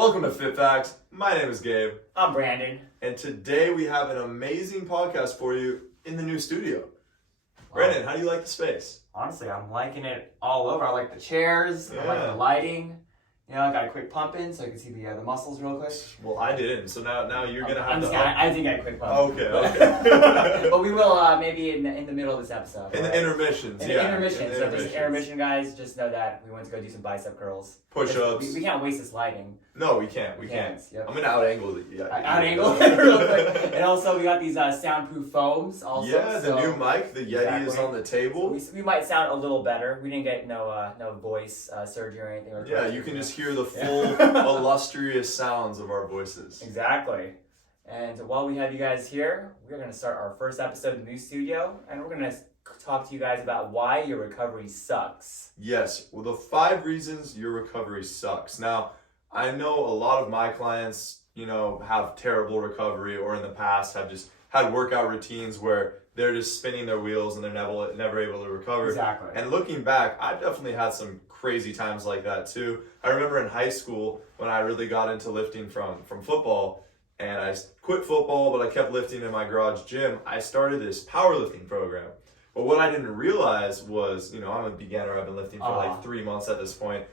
Welcome to Fit Facts. My name is Gabe. I'm Brandon. And today we have an amazing podcast for you in the new studio. Brandon, how do you like the space? Honestly, I'm liking it all over. I like the chairs. I like the lighting. You know, I got a quick pump in so I can see the muscles real quick. Well, I didn't, so now you're going to have to... I didn't get a quick pump. Okay. But we will maybe in the middle of this episode. In the intermissions, So if there's an intermission, guys, just know that we went to go do some bicep curls. Push-ups. We can't waste this lighting. No, we can't. We can't. Yep. I'm going to out-angle it. Yeah, out-angle it real quick. And also, we got these soundproof foams also. Yeah, the new mic, the Yeti is on the table. So we might sound a little better. We didn't get no voice surgery or anything like that. Yeah, you can just hear the full illustrious sounds of our voices. Exactly. And while we have you guys here, we're going to start our first episode in the new studio, and we're going to talk to you guys about why your recovery sucks. Yes, well, the 5 reasons your recovery sucks. Now, I know a lot of my clients, have terrible recovery, or in the past have just had workout routines where they're just spinning their wheels and they're never able to recover. Exactly. And looking back, I've definitely had some crazy times like that too. I remember in high school when I really got into lifting from football, and I quit football, but I kept lifting in my garage gym. I started this powerlifting program. But what I didn't realize was, I'm a beginner. I've been lifting for like 3 months at this point.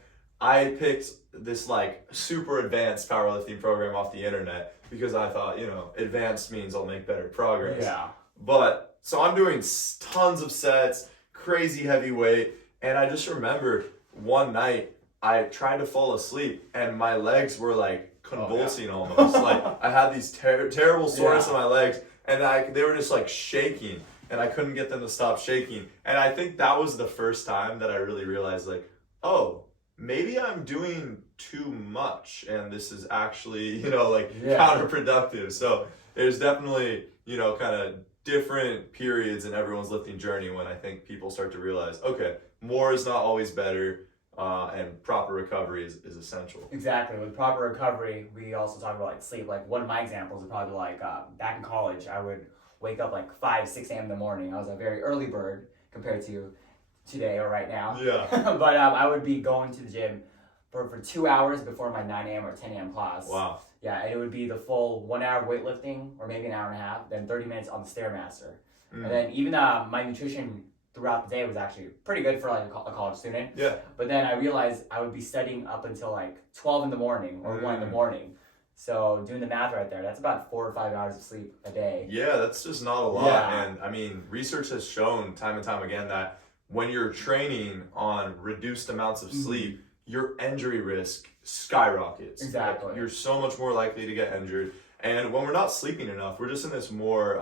I picked this like super advanced powerlifting program off the internet because I thought, advanced means I'll make better progress. Yeah. But so I'm doing tons of sets, crazy heavy weight, and I just remember one night I tried to fall asleep and my legs were like convulsing almost. Like I had these terrible soreness in my legs, and they were just like shaking, and I couldn't get them to stop shaking. And I think that was the first time that I really realized, like, oh, maybe I'm doing too much, and this is actually, counterproductive. So there's definitely, kind of different periods in everyone's lifting journey when I think people start to realize, okay, more is not always better, and proper recovery is essential. Exactly. With proper recovery, we also talk about like sleep. Like one of my examples is probably like back in college, I would wake up like 5, 6 a.m. in the morning. I was a very early bird compared to today or right now. Yeah. But I would be going to the gym for 2 hours before my 9 a.m. or 10 a.m. class. Wow. Yeah, and it would be the full 1 hour of weightlifting, or maybe an hour and a half, then 30 minutes on the Stairmaster. And then even my nutrition throughout the day was actually pretty good for like a college student. Yeah. But then I realized I would be studying up until like 12 in the morning or 1 in the morning. So doing the math right there, that's about 4 or 5 hours of sleep a day. Yeah, that's just not a lot. Yeah. And I mean, research has shown time and time again that when you're training on reduced amounts of sleep, your injury risk skyrockets. Exactly. Like, you're so much more likely to get injured. And when we're not sleeping enough, we're just in this more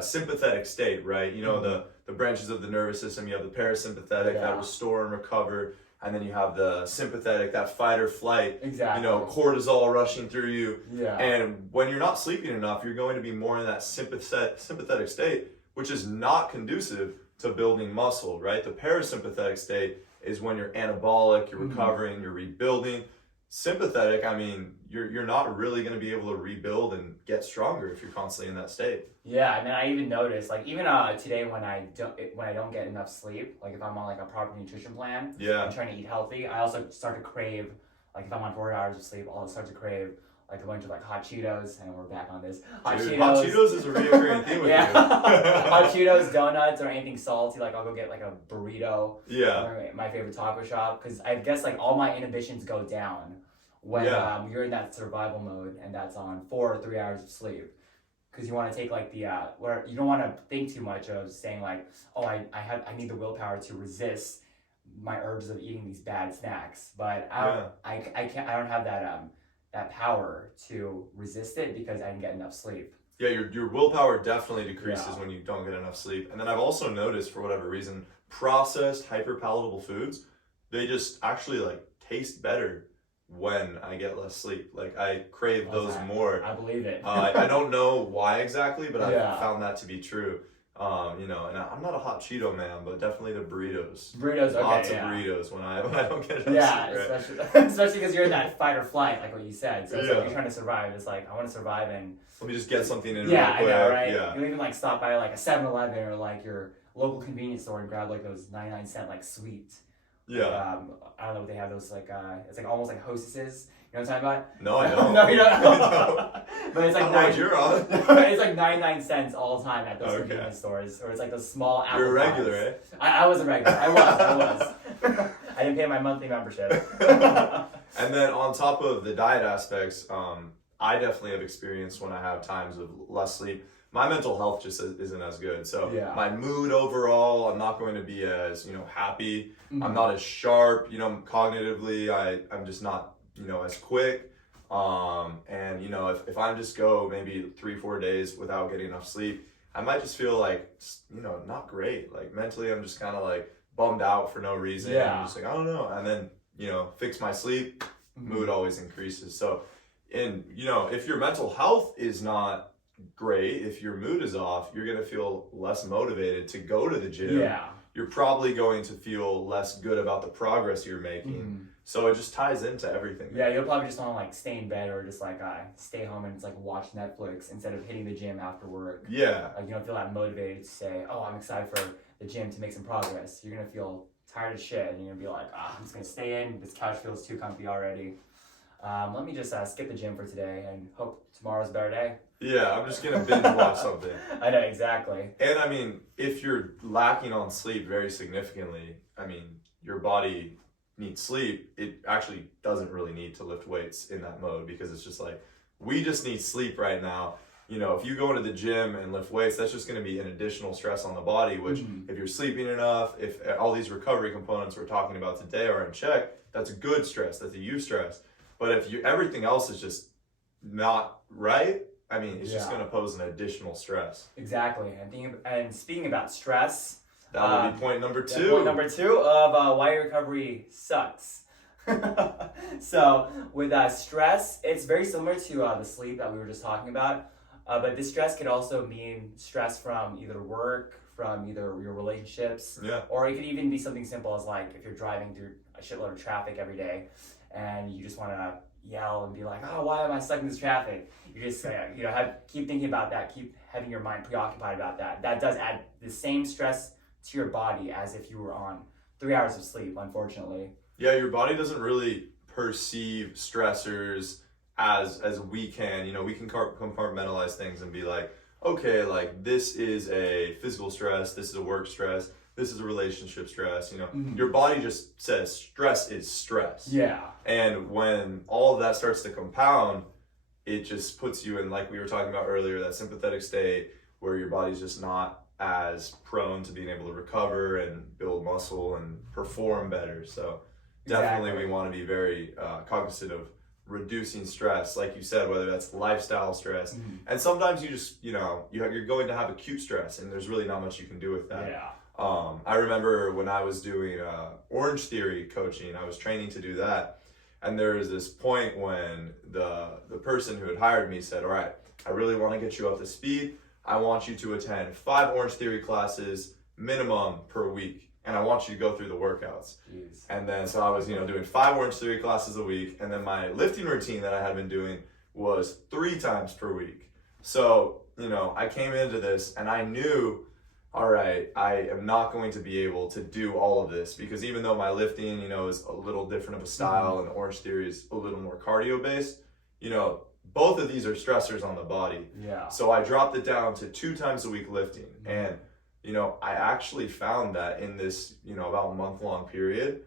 sympathetic state, right? The branches of the nervous system, you have the parasympathetic that restore and recover, and then you have the sympathetic, that fight or flight. Exactly. Cortisol rushing through you. Yeah. And when you're not sleeping enough, you're going to be more in that sympathetic state, which is not conducive to building muscle, right? The parasympathetic state is when you're anabolic, you're recovering, you're rebuilding. Sympathetic, I mean, you're not really going to be able to rebuild and get stronger if you're constantly in that state. Yeah, and then I even noticed, like, even today when I don't get enough sleep, like if I'm on like a proper nutrition plan, I'm trying to eat healthy, I also start to crave, like if I'm on 4 hours of sleep, I'll start to crave like a bunch of like hot Cheetos, and we're back on this. Hot Cheetos is a reoccurring theme with you. Hot Cheetos, donuts, or anything salty. Like I'll go get like a burrito. Yeah. My favorite taco shop, because I guess like all my inhibitions go down when you're in that survival mode, and that's on 4 or 3 hours of sleep. Because you want to take like the where you don't want to think too much of saying like, oh, I need the willpower to resist my urges of eating these bad snacks, but I don't have that power to resist it because I didn't get enough sleep. Yeah, your willpower definitely decreases when you don't get enough sleep. And then I've also noticed, for whatever reason, processed hyper-palatable foods, they just actually like taste better when I get less sleep. Like I crave those more. I believe it. I don't know why exactly, but I found that to be true. And I'm not a hot Cheeto man, but definitely the burritos. Lots of burritos when I don't get enough sleep. Yeah, especially because you're in that fight or flight, like what you said. So it's like you're trying to survive. It's like, I want to survive, and let me just get something in real quick. I know, right? Yeah. You'll even like stop by like a 7-Eleven or like your local convenience store and grab like those 99-cent like sweets. Yeah. I don't know what they have, those like it's like almost like Hostesses. You know what I'm talking about? No, I don't. No, you don't. No. But it's like I don't know what you're on. it's like 99 cents all the time at those convenience stores, or it's like the small apple You're a regular, pies. eh? I was a regular. I was. I didn't pay my monthly membership. And then on top of the diet aspects, I definitely have experienced when I have times of less sleep, my mental health just isn't as good. So my mood overall, I'm not going to be as, happy. Mm-hmm. I'm not as sharp, cognitively, I'm just not, as quick. And if I just go maybe 3-4 days without getting enough sleep, I might just feel like, not great. Like mentally, I'm just kind of like bummed out for no reason. Yeah. I'm just like, I don't know. And then, fix my sleep, mood always increases. So, if your mental health is not great, if your mood is off, you're going to feel less motivated to go to the gym. Yeah. You're probably going to feel less good about the progress you're making. Mm-hmm. So it just ties into everything. Yeah, you'll probably just want to like stay in bed or just like stay home and just like watch Netflix instead of hitting the gym after work. Yeah. Like you don't feel that motivated to say, oh, I'm excited for the gym to make some progress. You're going to feel tired as shit and you're going to be like, I'm just going to stay in. This couch feels too comfy already. Let me just skip the gym for today and hope tomorrow's a better day. Yeah, I'm just going to binge watch something. I know, exactly. And I mean, if you're lacking on sleep very significantly, your body needs sleep. It actually doesn't really need to lift weights in that mode because it's just like, we just need sleep right now. If you go into the gym and lift weights, that's just going to be an additional stress on the body, which if you're sleeping enough, if all these recovery components we're talking about today are in check, that's a good stress, that's a eustress. But if everything else is just not right, it's just going to pose an additional stress. Exactly. And speaking about stress, that would be point number 2. Point number 2 of why recovery sucks. So with stress, it's very similar to the sleep that we were just talking about. But this stress could also mean stress from either work, from either your relationships, or it could even be something simple as like if you're driving through a shitload of traffic every day and you just want to yell and be like, oh, why am I stuck in this traffic? You just keep thinking about that, keep having your mind preoccupied about that. That does add the same stress to your body as if you were on 3 hours of sleep, unfortunately. Yeah, your body doesn't really perceive stressors as we can. We can compartmentalize things and be like, okay, like this is a physical stress, this is a work stress, this is a relationship stress. Your body just says stress is stress. Yeah. And when all of that starts to compound, it just puts you in, like we were talking about earlier, that sympathetic state where your body's just not as prone to being able to recover and build muscle and perform better. So definitely we want to be very cognizant of reducing stress, like you said, whether that's lifestyle stress. And sometimes you just, you're going to have acute stress and there's really not much you can do with that. Yeah. I remember when I was doing Orange Theory coaching, I was training to do that. And there was this point when the person who had hired me said, all right, I really want to get you up to speed. I want you to attend 5 Orange Theory classes minimum per week. And I want you to go through the workouts. Jeez. And then, so I was, doing 5 Orange Theory classes a week. And then my lifting routine that I had been doing was 3 times per week. So, I came into this and I knew, all right, I am not going to be able to do all of this because even though my lifting, is a little different of a style and Orange Theory is a little more cardio based, both of these are stressors on the body. Yeah. So I dropped it down to 2 times a week lifting. And, I actually found that in this, about a month-long period,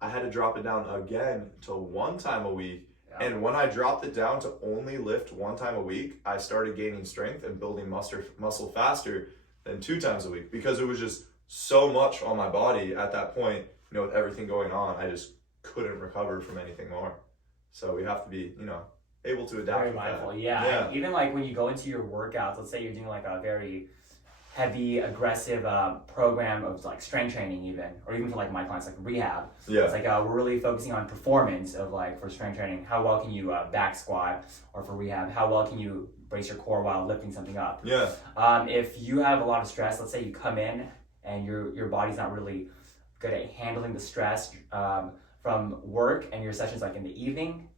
I had to drop it down again to 1 time a week. Yeah. And when I dropped it down to only lift 1 time a week, I started gaining strength and building muscle faster than 2 times a week because it was just so much on my body at that point, with everything going on, I just couldn't recover from anything more. So we have to be, able to adapt. Very mindful, yeah. Even like when you go into your workouts, let's say you're doing like a very heavy, aggressive program of like strength training even, or even for like my clients, like rehab. Yeah. It's like we're really focusing on performance of like for strength training, how well can you back squat, or for rehab, how well can you brace your core while lifting something up. Yeah. If you have a lot of stress, let's say you come in and your body's not really good at handling the stress from work and your session's like in the evening,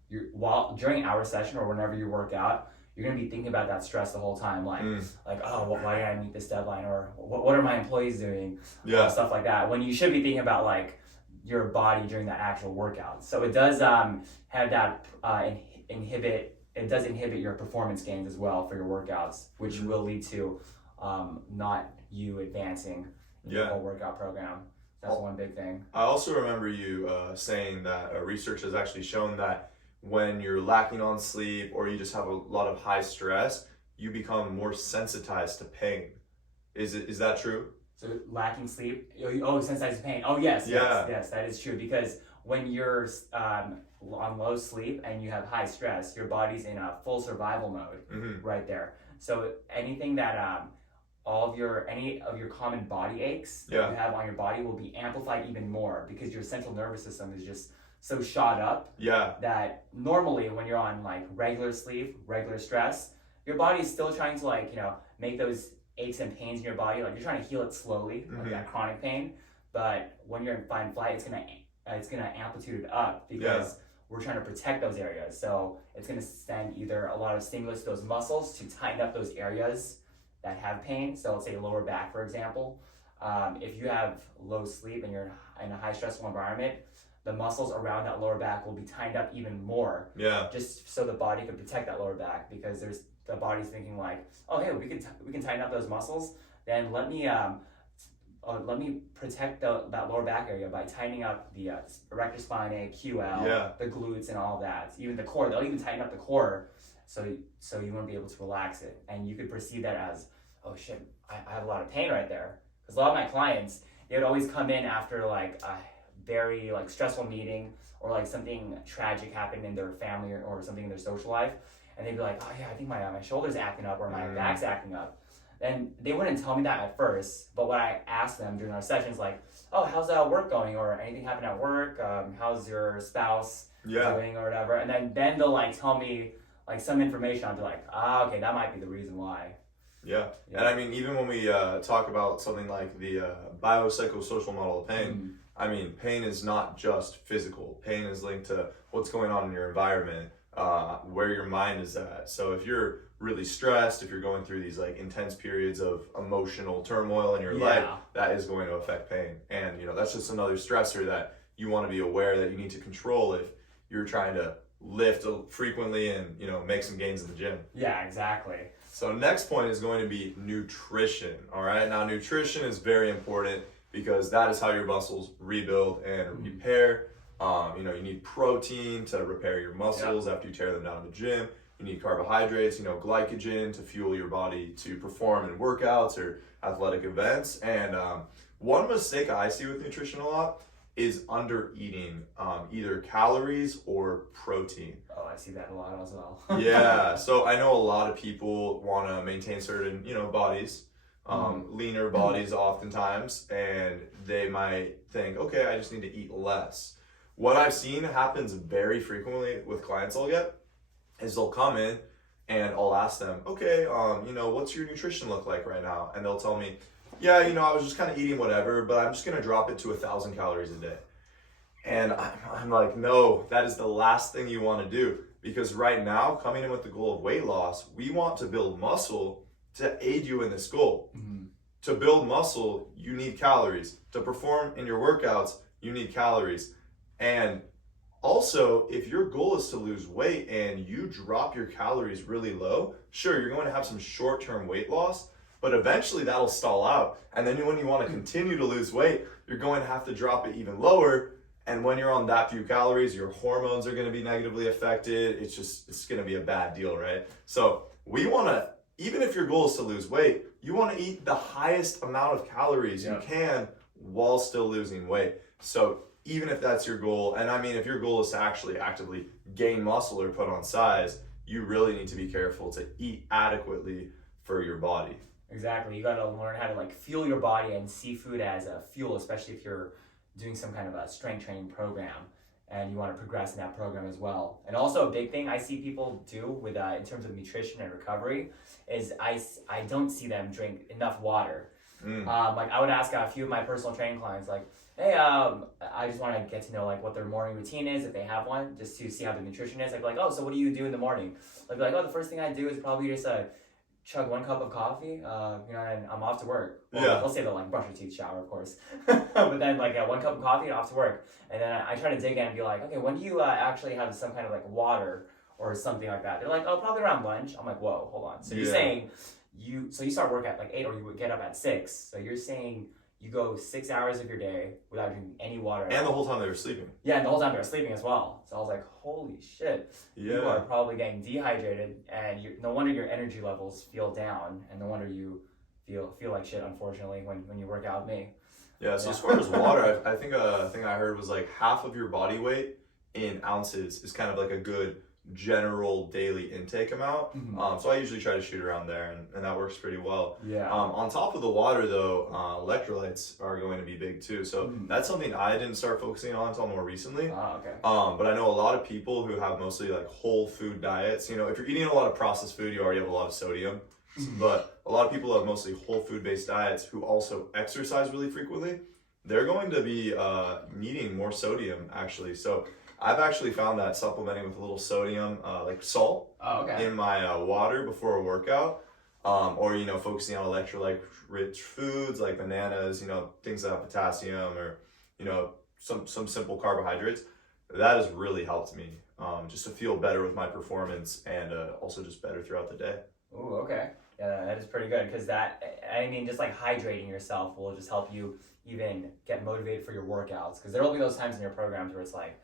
during our session or whenever you work out, you're going to be thinking about that stress the whole time. Like, why did I meet this deadline? Or what are my employees doing? Yeah. Stuff like that. When you should be thinking about like your body during that actual workout. So it does have that inhibit your performance gains as well for your workouts, which will lead to not you advancing your whole workout program. That's one big thing. I also remember you saying that research has actually shown that when you're lacking on sleep or you just have a lot of high stress, you become more sensitized to pain. Is that true? So lacking sleep, sensitized to pain. Oh yes, yes, that is true, because when you're on low sleep and you have high stress, your body's in a full survival mode right there. So anything that any of your common body aches that you have on your body will be amplified even more, because your central nervous system is just so shot up that normally when you're on like regular sleep, regular stress, your body's still trying to like, make those aches and pains in your body, like you're trying to heal it slowly, like that chronic pain. But when you're in fight and flight, it's gonna amplitude it up, because we're trying to protect those areas. So it's gonna send either a lot of stimulus to those muscles to tighten up those areas that have pain. So let's say lower back, for example. If you have low sleep and you're in a high stressful environment, the muscles around that lower back will be tightened up even more. Just so the body can protect that lower back, because the body's thinking like, oh hey, we can tighten up those muscles. Then let me protect that lower back area by tightening up the erector spinae, QL, the glutes, and all of that. Even the core, they'll even tighten up the core, so you won't be able to relax it, and you could perceive that as, oh shit, I have a lot of pain right there. Because a lot of my clients, they would always come in after like a very like stressful meeting, or like something tragic happened in their family, or something in their social life, and they'd be like, oh yeah, I think my shoulder's acting up, or my back's acting up. Then they wouldn't tell me that at first, but what I asked them during our sessions, like, oh, how's work going, or anything happened at work, how's your spouse doing, or whatever, and then they'll like tell me like some information. I'll be like, okay, that might be the reason why. And I mean, even when we talk about something like the biopsychosocial model of pain, I mean, pain is not just physical. Pain is linked to what's going on in your environment, where your mind is at. So if you're really stressed, if you're going through these like intense periods of emotional turmoil in your life, that is going to affect pain. And that's just another stressor that you want to be aware that you need to control if you're trying to lift frequently and make some gains in the gym. Yeah, exactly. So next point is going to be nutrition. All right, now nutrition is very important, because that is how your muscles rebuild and repair. You need protein to repair your muscles after you tear them down in the gym. You need carbohydrates, glycogen to fuel your body to perform in workouts or athletic events. And one mistake I see with nutrition a lot is under eating either calories or protein. Oh, I see that a lot as well. So I know a lot of people want to maintain certain, bodies, leaner bodies oftentimes, and they might think, okay, I just need to eat less. What I've seen happens very frequently with clients I'll get is they'll come in and I'll ask them, okay, what's your nutrition look like right now? And they'll tell me, yeah, I was just kind of eating whatever, but I'm just going to drop it to 1,000 calories a day. And I'm like, no, that is the last thing you want to do, because right now, coming in with the goal of weight loss, we want to build muscle to aid you in this goal. To build muscle, you need calories. To perform in your workouts, you need calories. And also, if your goal is to lose weight and you drop your calories really low, sure, you're going to have some short-term weight loss, but eventually that'll stall out. And then when you want to continue to lose weight, you're going to have to drop it even lower. And when you're on that few calories, your hormones are going to be negatively affected. It's going to be a bad deal, right? So we want to, even if your goal is to lose weight, you want to eat the highest amount of calories you can while still losing weight. So even if that's your goal, and I mean, if your goal is to actually actively gain muscle or put on size, you really need to be careful to eat adequately for your body. Exactly. You got to learn how to like fuel your body and see food as a fuel, especially if you're doing some kind of a strength training program and you want to progress in that program as well. And also a big thing I see people do with in terms of nutrition and recovery is I don't see them drink enough water. Like I would ask a few of my personal training clients, like, hey, I just want to get to know like what their morning routine is, if they have one, just to see how the nutrition is. I'd be like, oh, so what do you do in the morning? I'd be like, oh, the first thing I do is probably just chug 1 cup of coffee, and I'm off to work. Well, Yeah. They'll say they'll like brush your teeth, shower, of course. But then like 1 cup of coffee and off to work. And then I try to dig in and be like, okay, when do you actually have some kind of like water or something like that? They're like, oh, probably around lunch. I'm like, whoa, hold on. So you're saying you start work at like 8 or you would get up at 6. So you're saying you go 6 hours of your day without drinking any water. And the whole time they were sleeping. Yeah, and the whole time they were sleeping as well. So I was like, holy shit. Yeah. You are probably getting dehydrated, and no wonder your energy levels feel down, and no wonder you feel like shit, unfortunately, when you work out with me. Yeah, so as far as water, I think a thing I heard was like half of your body weight in ounces is kind of like a good general daily intake amount. So I usually try to shoot around there, and that works pretty well. Yeah. On top of the water, though, electrolytes are going to be big too. So that's something I didn't start focusing on until more recently. Okay. But I know a lot of people who have mostly like whole food diets. You know, if you're eating a lot of processed food, you already have a lot of sodium. But a lot of people who have mostly whole food based diets who also exercise really frequently, they're going to be needing more sodium actually. So I've actually found that supplementing with a little sodium, like salt, in my water before a workout, or focusing on electrolyte-rich foods like bananas, things that have potassium, or some simple carbohydrates. That has really helped me just to feel better with my performance and also just better throughout the day. Oh, okay. Yeah, that is pretty good because just like hydrating yourself will just help you even get motivated for your workouts, because there will be those times in your programs where it's like,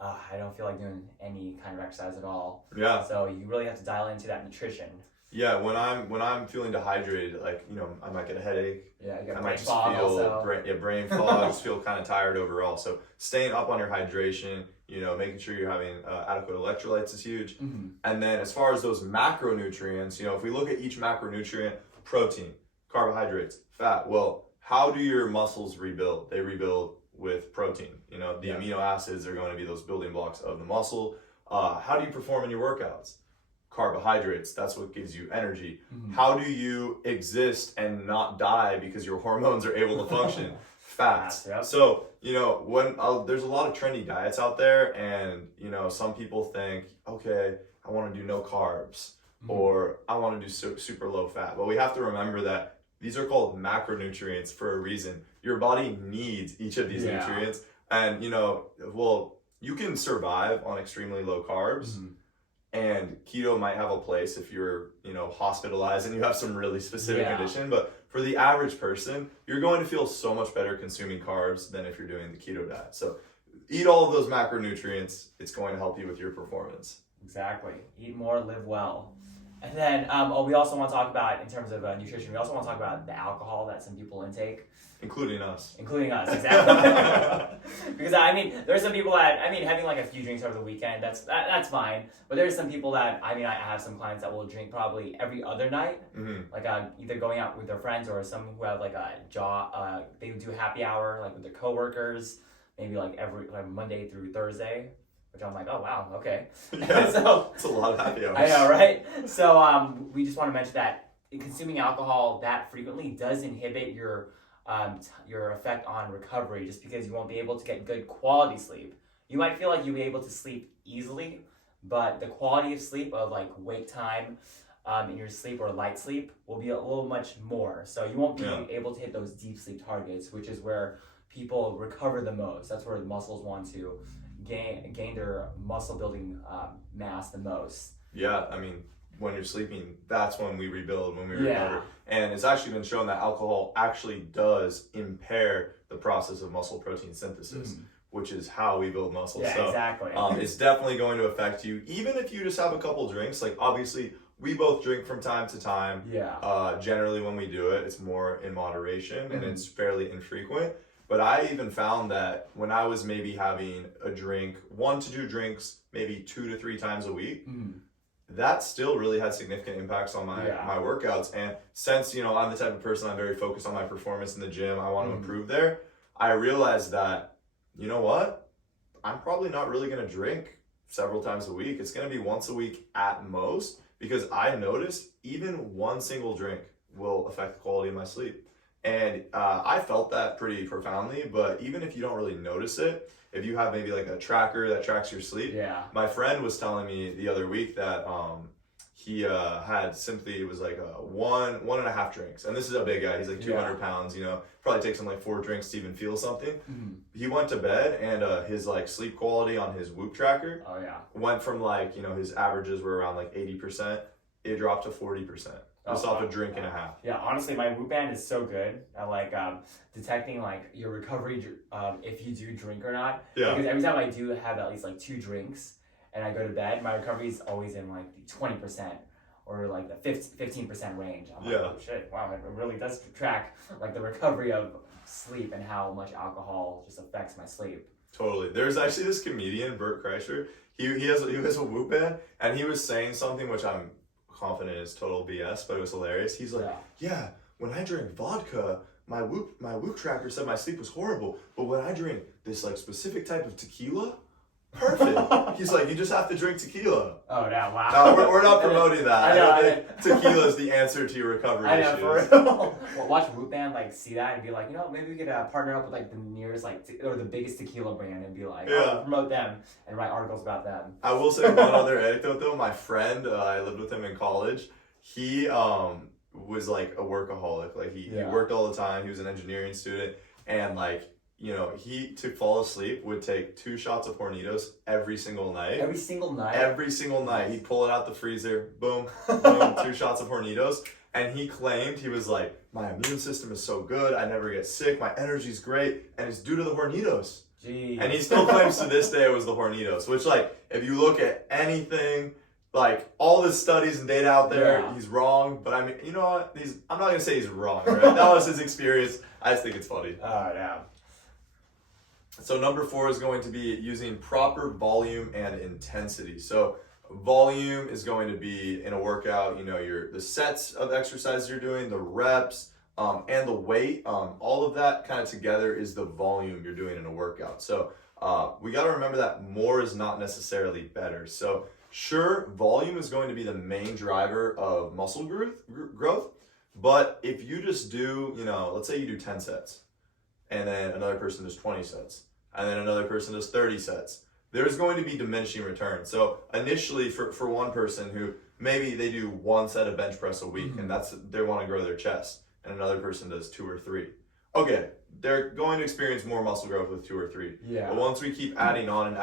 I don't feel like doing any kind of exercise at all. Yeah. So you really have to dial into that nutrition. Yeah, when I'm feeling dehydrated, like I might get a headache. Yeah, you get I brain might just fog feel also. brain fog, just feel kind of tired overall. So staying up on your hydration, making sure you're having adequate electrolytes is huge. And then as far as those macronutrients, if we look at each macronutrient, protein, carbohydrates, fat. Well, how do your muscles rebuild? They rebuild with protein. The amino acids are going to be those building blocks of the muscle. How do you perform in your workouts? Carbohydrates, that's what gives you energy. How do you exist and not die because your hormones are able to function? Fats. Yep. So, when there's a lot of trendy diets out there, and, some people think, okay, I want to do no carbs, or I want to do super low fat. But we have to remember that these are called macronutrients for a reason. Your body needs each of these nutrients. And, you can survive on extremely low carbs. And keto might have a place if you're, hospitalized and you have some really specific condition. But for the average person, you're going to feel so much better consuming carbs than if you're doing the keto diet. So eat all of those macronutrients. It's going to help you with your performance. Exactly. Eat more, live well. And then we also want to talk about, in terms of nutrition, we also want to talk about the alcohol that some people intake. Including us, exactly. Because there's some people that having like a few drinks over the weekend, that's fine. But there's some people that I have some clients that will drink probably every other night, like either going out with their friends or some who have like a job. They do happy hour like with their coworkers, maybe like every Monday through Thursday. Which I'm like, oh wow, okay. Yeah, so it's a lot of happy hours. I know, right? So we just want to mention that consuming alcohol that frequently does inhibit your effect on recovery, just because you won't be able to get good quality sleep. You might feel like you'll be able to sleep easily, but the quality of sleep of like wake time in your sleep or light sleep will be a little much more. So you won't be able to hit those deep sleep targets, which is where people recover the most. That's where the muscles want to gain their muscle building mass the most. Yeah, when you're sleeping, that's when we rebuild, when we recover. And it's actually been shown that alcohol actually does impair the process of muscle protein synthesis, which is how we build muscle. Yeah, so, exactly. It's definitely going to affect you, even if you just have a couple drinks. Like, obviously, we both drink from time to time. Yeah. Generally, when we do it, it's more in moderation, and it's fairly infrequent. But I even found that when I was maybe having a drink, 1 to 2 drinks, maybe 2 to 3 times a week, that still really had significant impacts on my workouts. And since, I'm the type of person, I'm very focused on my performance in the gym, I want to improve there, I realized that, you know what? I'm probably not really going to drink several times a week. It's going to be once a week at most, because I noticed even 1 single drink will affect the quality of my sleep. And I felt that pretty profoundly, but even if you don't really notice it, if you have maybe like a tracker that tracks your sleep, my friend was telling me the other week that he had simply, it was like one and a half drinks. And this is a big guy. He's like 200 pounds, probably takes him like 4 drinks to even feel something. Mm-hmm. He went to bed and his like sleep quality on his Whoop tracker went from like, his averages were around like 80%. It dropped to 40%. Just off a drink and a half. Yeah, honestly, my Whoop band is so good at like detecting like your recovery if you do drink or not. Yeah. Because every time I do have at least like 2 drinks and I go to bed, my recovery is always in like the 20% or like the 15% range. I'm like, oh shit, wow, it really does track like the recovery of sleep and how much alcohol just affects my sleep. Totally. There's actually this comedian, Bert Kreischer. He has a Whoop band, and he was saying something which I'm confident is total BS, but it was hilarious. He's like, yeah, when I drink vodka, my Whoop tracker said my sleep was horrible, but when I drink this like specific type of tequila, perfect. He's like, you just have to drink tequila. Oh, yeah, wow. No, we're not promoting that. I don't think tequila is the answer to your recovery issues. For real. Well, watch Whoop Band like see that and be like, maybe we could partner up with like the nearest or the biggest tequila brand and be like, promote them and write articles about them. I will say one other anecdote though. My friend, I lived with him in college. He was like a workaholic. Like he worked all the time. He was an engineering student, and like, he to fall asleep would take 2 shots of Hornitos every single night. Every single night? Every single night. He'd pull it out the freezer, boom, boom, 2 shots of Hornitos. And he claimed, he was like, my immune system is so good, I never get sick, my energy's great, and it's due to the Hornitos. Jeez. And he still claims to this day it was the Hornitos, which like, if you look at anything, like all the studies and data out there, he's wrong. But I mean, you know what? I'm not going to say he's wrong, right? That was his experience. I just think it's funny. Oh, yeah. So number 4 is going to be using proper volume and intensity. So volume is going to be in a workout, the sets of exercises you're doing, the reps, and the weight, all of that kind of together is the volume you're doing in a workout. So we got to remember that more is not necessarily better. So sure, volume is going to be the main driver of muscle growth, but if you just do, let's say you do 10 sets, and then another person does 20 sets, and then another person does 30 sets, there's going to be diminishing returns. So initially for one person who maybe they do 1 set of bench press a week, and they want to grow their chest, and another person does 2 or 3. Okay, they're going to experience more muscle growth with 2 or 3. Yeah. But once we keep adding on,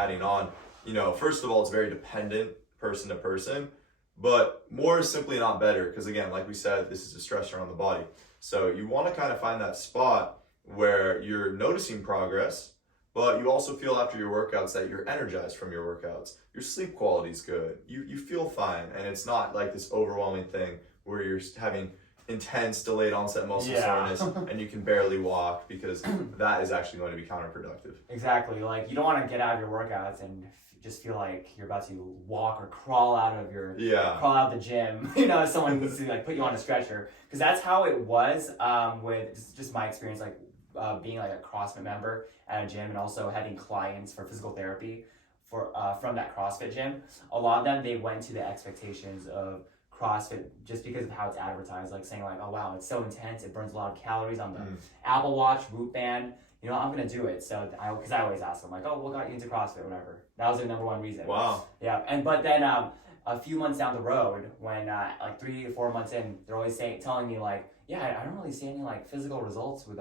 first of all, it's very dependent person to person, but more is simply not better, because again, like we said, this is a stressor on the body. So you want to kind of find that spot where you're noticing progress, but you also feel after your workouts that you're energized from your workouts. Your sleep quality is good. You feel fine, and it's not like this overwhelming thing where you're having intense delayed onset muscle soreness and you can barely walk, because that is actually going to be counterproductive. Exactly. Like, you don't want to get out of your workouts and just feel like you're about to walk or crawl out of the gym. Someone needs to like put you on a stretcher, because that's how it was with just my experience, like being like a CrossFit member at a gym, and also having clients for physical therapy from that CrossFit gym. A lot of them, they went to the expectations of CrossFit just because of how it's advertised, like saying like, oh wow, it's so intense, it burns a lot of calories on the Apple Watch, Whoop Band. I'm gonna do it. So because I always ask them like, oh, what got you into CrossFit, whatever. That was their number one reason. Wow. Yeah, but then a few months down the road, when like 3 to 4 months in, they're always telling me like, yeah, I don't really see any like physical results with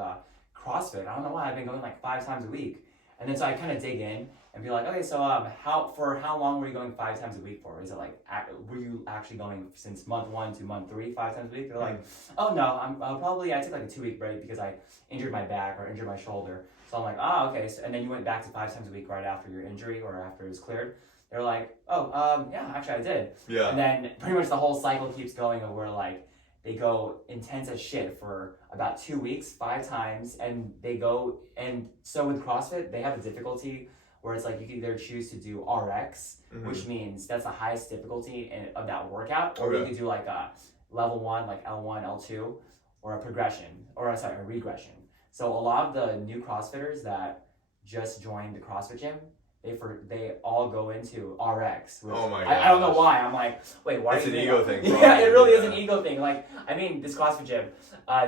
CrossFit. I don't know why, I've been going like 5 times a week. And then so I kind of dig in and be like, okay, so how long were you going 5 times a week for? Is it like, were you actually going since month 1 to month 3, 5 times a week? They're like, oh no, I took like a 2-week break because I injured my back or injured my shoulder. So I'm like, okay. So, and then you went back to 5 times a week right after your injury or after it was cleared. They're like, yeah, actually I did. Yeah. And then pretty much the whole cycle keeps going of where like, they go intense as shit for about 2 weeks, 5 times, and they go, and so with CrossFit, they have a difficulty where it's like you can either choose to do RX, which means that's the highest difficulty of that workout, or you can do like a level 1, like L1, L2, or a regression. So a lot of the new CrossFitters that just joined the CrossFit gym, they all go into RX. Which oh my god! I don't know why. I'm like, wait, why? It's an ego thing. Probably. Yeah, it really is an ego thing. Like, I mean, this CrossFit gym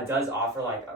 does offer like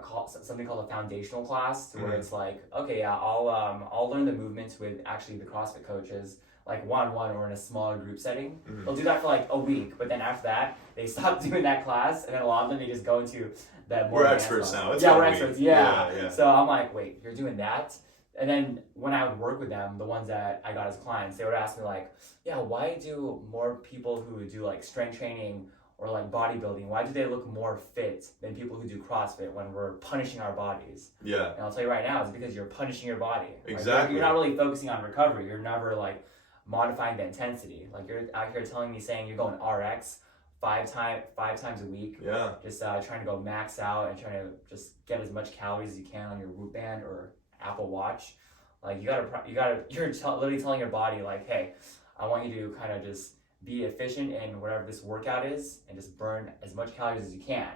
something called a foundational class, where it's like, okay, yeah, I'll learn the movements with actually the CrossFit coaches, like one-on-one or in a smaller group setting. Mhm. They'll do that for like a week, but then after that, they stop doing that class, and then a lot of them, they just go into that more We're advanced experts class. now. It's yeah, been we're a week. experts. Yeah. Yeah. So I'm like, wait, you're doing that? And then when I would work with them, the ones that I got as clients, they would ask me like, yeah, why do more people who do like strength training or like bodybuilding, why do they look more fit than people who do CrossFit when we're punishing our bodies? Yeah. And I'll tell you right now, it's because you're punishing your body. Like, Exactly. you're not really focusing on recovery. You're never like modifying the intensity. Like you're out here telling me saying you're going RX five times a week. Yeah. Just trying to go max out and trying to just get as much calories as you can on your Whoop Band or Apple Watch. Like you're literally telling your body like, hey, I want you to kind of just be efficient in whatever this workout is and just burn as much calories as you can.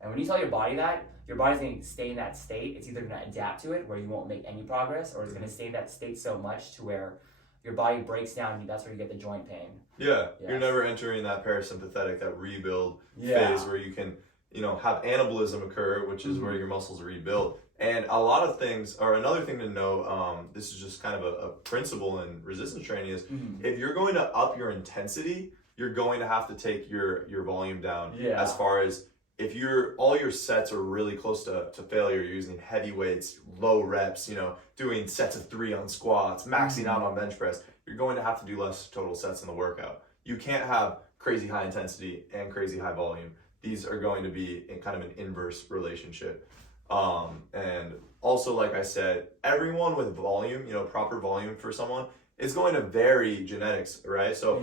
And when you tell your body that, your body's going to stay in that state. It's either going to adapt to it where you won't make any progress, or it's going to stay in that state so much to where your body breaks down and that's where you get the joint pain. Yeah. Yes. You're never entering that parasympathetic, that rebuild Yeah. phase where you can, have anabolism occur, which is where your muscles rebuild. And a lot of things, or another thing to know, this is just kind of a principle in resistance training is if you're going to up your intensity, you're going to have to take your volume down. Yeah. As far as if all your sets are really close to failure, you're using heavy weights, low reps, doing sets of 3 on squats, maxing out on bench press, you're going to have to do less total sets in the workout. You can't have crazy high intensity and crazy high volume. These are going to be in kind of an inverse relationship. And also, like I said, everyone with volume, proper volume for someone is going to vary genetics, right? So,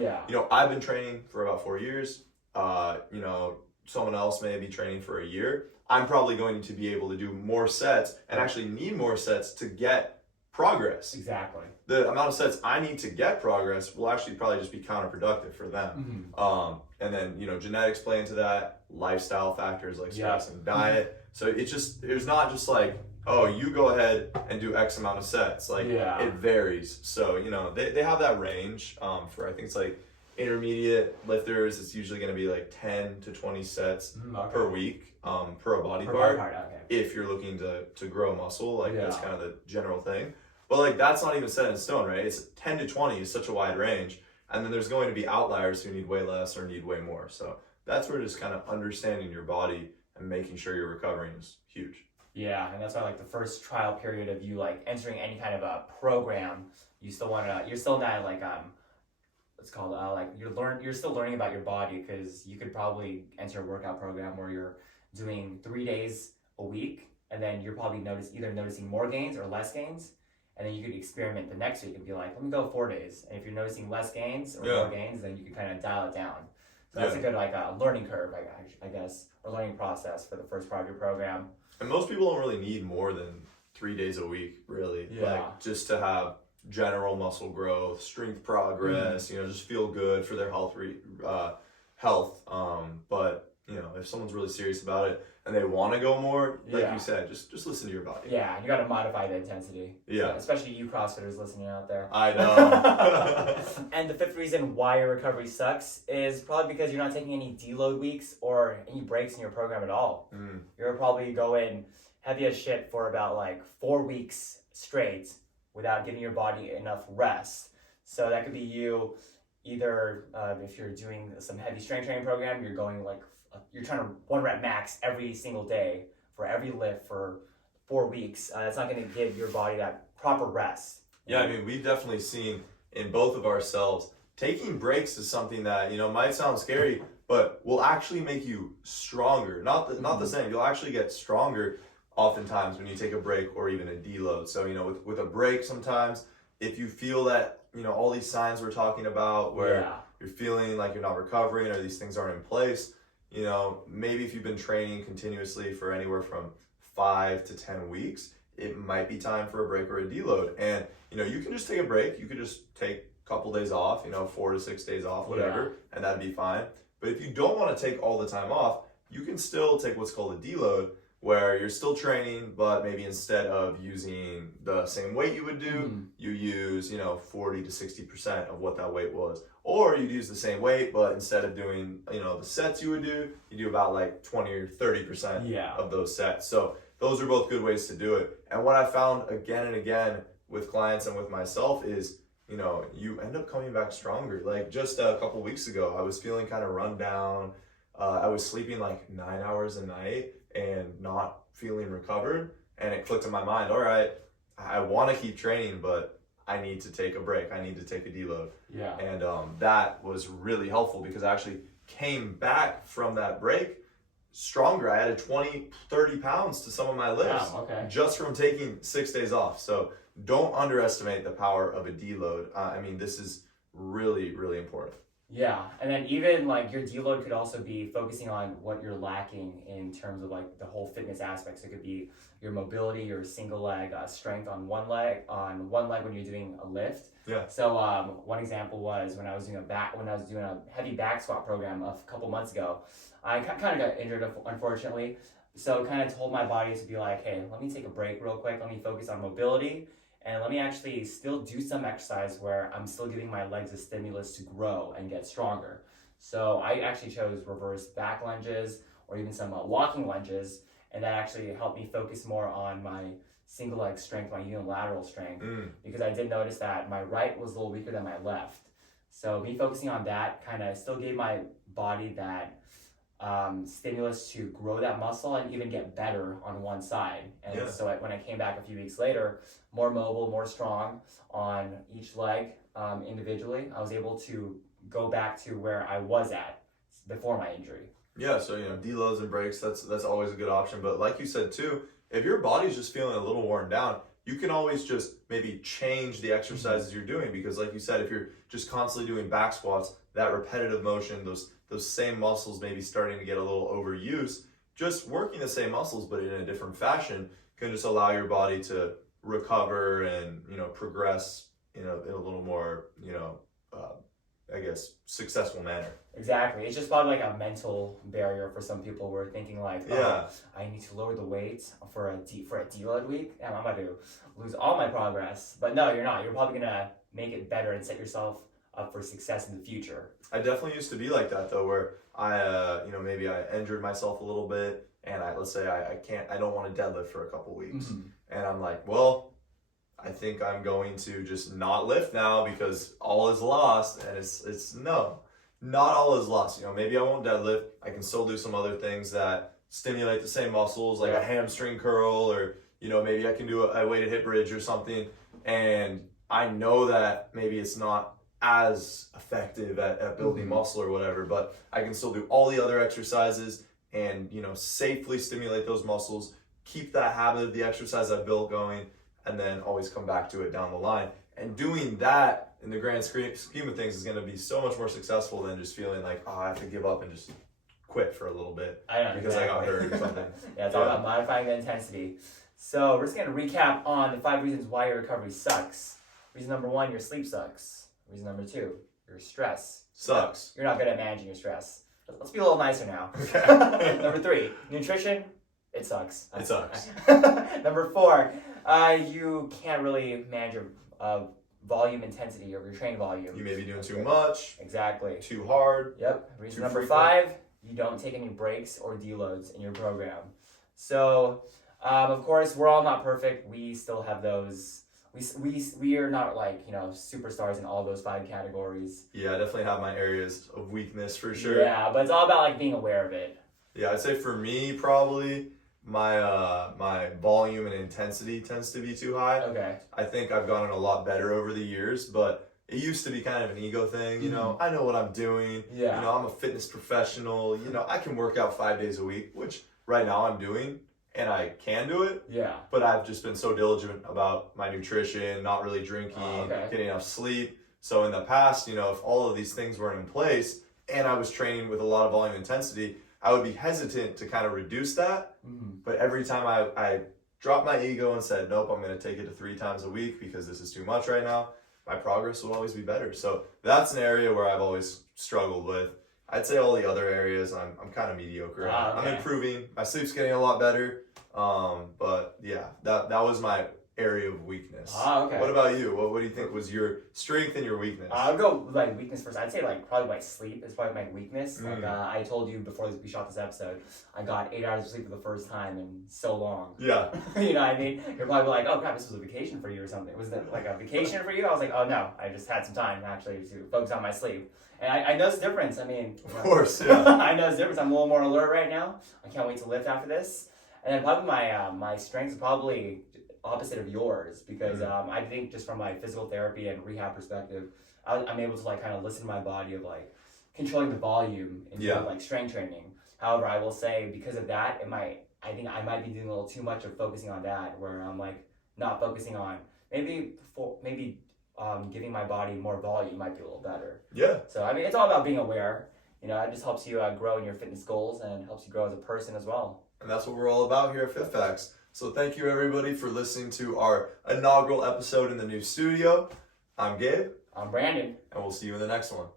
I've been training for about 4 years. Someone else may be training for a year. I'm probably going to be able to do more sets and actually need more sets to get progress. Exactly. The amount of sets I need to get progress will actually probably just be counterproductive for them. And then, genetics play into that, lifestyle factors like stress and diet. So there's not just like, oh, you go ahead and do X amount of sets. Like it varies. So, they have that range for, I think it's like intermediate lifters. It's usually going to be like 10 to 20 sets per week per a body part. If you're looking to grow muscle, that's kind of the general thing. But like that's not even set in stone, right? It's 10 to 20 is such a wide range. And then there's going to be outliers who need way less or need way more. So that's where just kind of understanding your body and making sure you're recovering is huge. Yeah, and that's why like the first trial period of you like entering any kind of a program, you're still in that like it's called like you're still learning about your body, because you could probably enter a workout program where you're doing 3 days a week, and then you're probably noticing more gains or less gains. And then you could experiment the next week and be like, let me go 4 days. And if you're noticing less gains or more gains, then you can kind of dial it down. So that's a good like learning curve, I guess, or learning process for the first part of your program. And most people don't really need more than 3 days a week, really. Like just to have general muscle growth, strength progress, just feel good for their health. But if someone's really serious about it and they want to go more, like you said, just listen to your body. Yeah, you got to modify the intensity. Yeah. So, especially you CrossFitters listening out there. I know. And the fifth reason why your recovery sucks is probably because you're not taking any deload weeks or any breaks in your program at all. You're probably going heavy as shit for about like 4 weeks straight without giving your body enough rest. So that could be you either if you're doing some heavy strength training program, you're going like you're trying to 1 rep max every single day for every lift for 4 weeks. That's not going to give your body that proper rest. Yeah, I mean, we've definitely seen in both of ourselves, taking breaks is something that, might sound scary, but will actually make you stronger. Not the same. You'll actually get stronger oftentimes when you take a break or even a deload. So, with a break sometimes, if you feel that, all these signs we're talking about where you're feeling like you're not recovering or these things aren't in place, maybe if you've been training continuously for anywhere from 5 to 10 weeks, it might be time for a break or a deload. And, you can just take a break. You could just take a couple days off, 4 to 6 days off, whatever, and that'd be fine. But if you don't want to take all the time off, you can still take what's called a deload, where you're still training, but maybe instead of using the same weight you would do, you use, 40 to 60% of what that weight was. Or you'd use the same weight, but instead of doing, the sets you would do, you do about like 20 or 30% of those sets. So those are both good ways to do it. And what I found again and again with clients and with myself is you end up coming back stronger. Like just a couple weeks ago, I was feeling kind of run down. I was sleeping like 9 hours a night and not feeling recovered. And it clicked in my mind, all right, I want to keep training, but I need to take a break. I need to take a deload. Yeah. And that was really helpful because I actually came back from that break stronger. I added 20, 30 pounds to some of my lifts just from taking 6 days off. So don't underestimate the power of a deload. I mean, this is really, really important. Yeah, and then even like your deload could also be focusing on what you're lacking in terms of like the whole fitness aspects. It could be your mobility, your single leg strength on one leg when you're doing a lift. Yeah. So one example was when I was doing a heavy back squat program a couple months ago. I kind of got injured, unfortunately. So kind of told my body to be like, hey, let me take a break real quick. Let me focus on mobility. And let me actually still do some exercise where I'm still giving my legs a stimulus to grow and get stronger. So I actually chose reverse back lunges or even some walking lunges. And that actually helped me focus more on my single leg strength, my unilateral strength. Because I did notice that my right was a little weaker than my left. So me focusing on that kind of still gave my body that stimulus to grow that muscle and even get better on one side. And so when I came back a few weeks later, more mobile, more strong on each leg individually, I was able to go back to where I was at before my injury. Yeah, so deloads and breaks, that's always a good option. But like you said too, if your body's just feeling a little worn down, you can always just maybe change the exercises you're doing, because like you said, if you're just constantly doing back squats, that repetitive motion, those same muscles maybe starting to get a little overused, just working the same muscles but in a different fashion can just allow your body to recover and progress in a little more I guess successful manner. Exactly. It's just probably like a mental barrier for some people who are thinking like, I need to lower the weight for a deload week and I'm about to lose all my progress. But no, you're not. You're probably gonna make it better and set yourself up for success in the future. I definitely used to be like that though, where I maybe I injured myself a little bit and let's say I don't want to deadlift for a couple weeks. And I'm like, well, I think I'm going to just not lift now because all is lost. And it's no, not all is lost. Maybe I won't deadlift. I can still do some other things that stimulate the same muscles, like a hamstring curl, or maybe I can do a weighted hip bridge or something. And I know that maybe it's not as effective at building muscle or whatever, but I can still do all the other exercises and safely stimulate those muscles, keep that habit of the exercise I built going, and then always come back to it down the line. And doing that in the grand scheme of things is going to be so much more successful than just feeling like, I have to give up and just quit for a little bit because I got hurt or something. It's all about modifying the intensity. So we're just going to recap on the 5 reasons why your recovery sucks. Reason number 1, your sleep sucks. Reason number 2, your stress sucks. You're not good at managing your stress. Let's be a little nicer now. Number 3, nutrition. It sucks. It sucks. Number 4, you can't really manage your volume intensity of your training volume. You may be doing too much. Exactly. Too hard. Yep. Reason number 5, you don't take any breaks or deloads in your program. So, of course, we're all not perfect. We still have those. We are not like, superstars in all those 5 categories. Yeah, I definitely have my areas of weakness for sure. Yeah, but it's all about like being aware of it. Yeah, I'd say for me, probably my volume and intensity tends to be too high. Okay. I think I've gotten a lot better over the years, but it used to be kind of an ego thing. I know what I'm doing. Yeah. I'm a fitness professional. I can work out 5 days a week, which right now I'm doing, and I can do it. Yeah. But I've just been so diligent about my nutrition, not really drinking, getting enough sleep. So in the past, if all of these things were in place and I was training with a lot of volume intensity, I would be hesitant to kind of reduce that. But every time I dropped my ego and said, nope, I'm going to take it to 3 times a week because this is too much right now, my progress will always be better. So that's an area where I've always struggled with. I'd say all the other areas I'm kind of mediocre at. I'm improving. My sleep's getting a lot better. But yeah, that was my area of weakness. Okay. What about you? What do you think was your strength and your weakness? I'll go with like weakness first. I'd say like probably my sleep is probably my weakness. Like I told you before we shot this episode, I got 8 hours of sleep for the first time in so long. Yeah. You know what I mean? You're probably like, oh crap, this was a vacation for you or something. Was it like a vacation for you? I was like, oh no, I just had some time actually to focus on my sleep. And I know the difference. I mean, of course, yeah. I know the difference. I'm a little more alert right now. I can't wait to lift after this. And then probably my strengths are probably opposite of yours because I think just from my physical therapy and rehab perspective, I'm able to like kind of listen to my body of like controlling the volume instead of like strength training. However, I will say because of that, I think I might be doing a little too much of focusing on that, where I'm like not focusing on maybe giving my body more volume might be a little better. Yeah. So I mean, it's all about being aware. You know, it just helps you grow in your fitness goals and helps you grow as a person as well. And that's what we're all about here at Fit Facts. So thank you everybody for listening to our inaugural episode in the new studio. I'm Gabe. I'm Brandon. And we'll see you in the next one.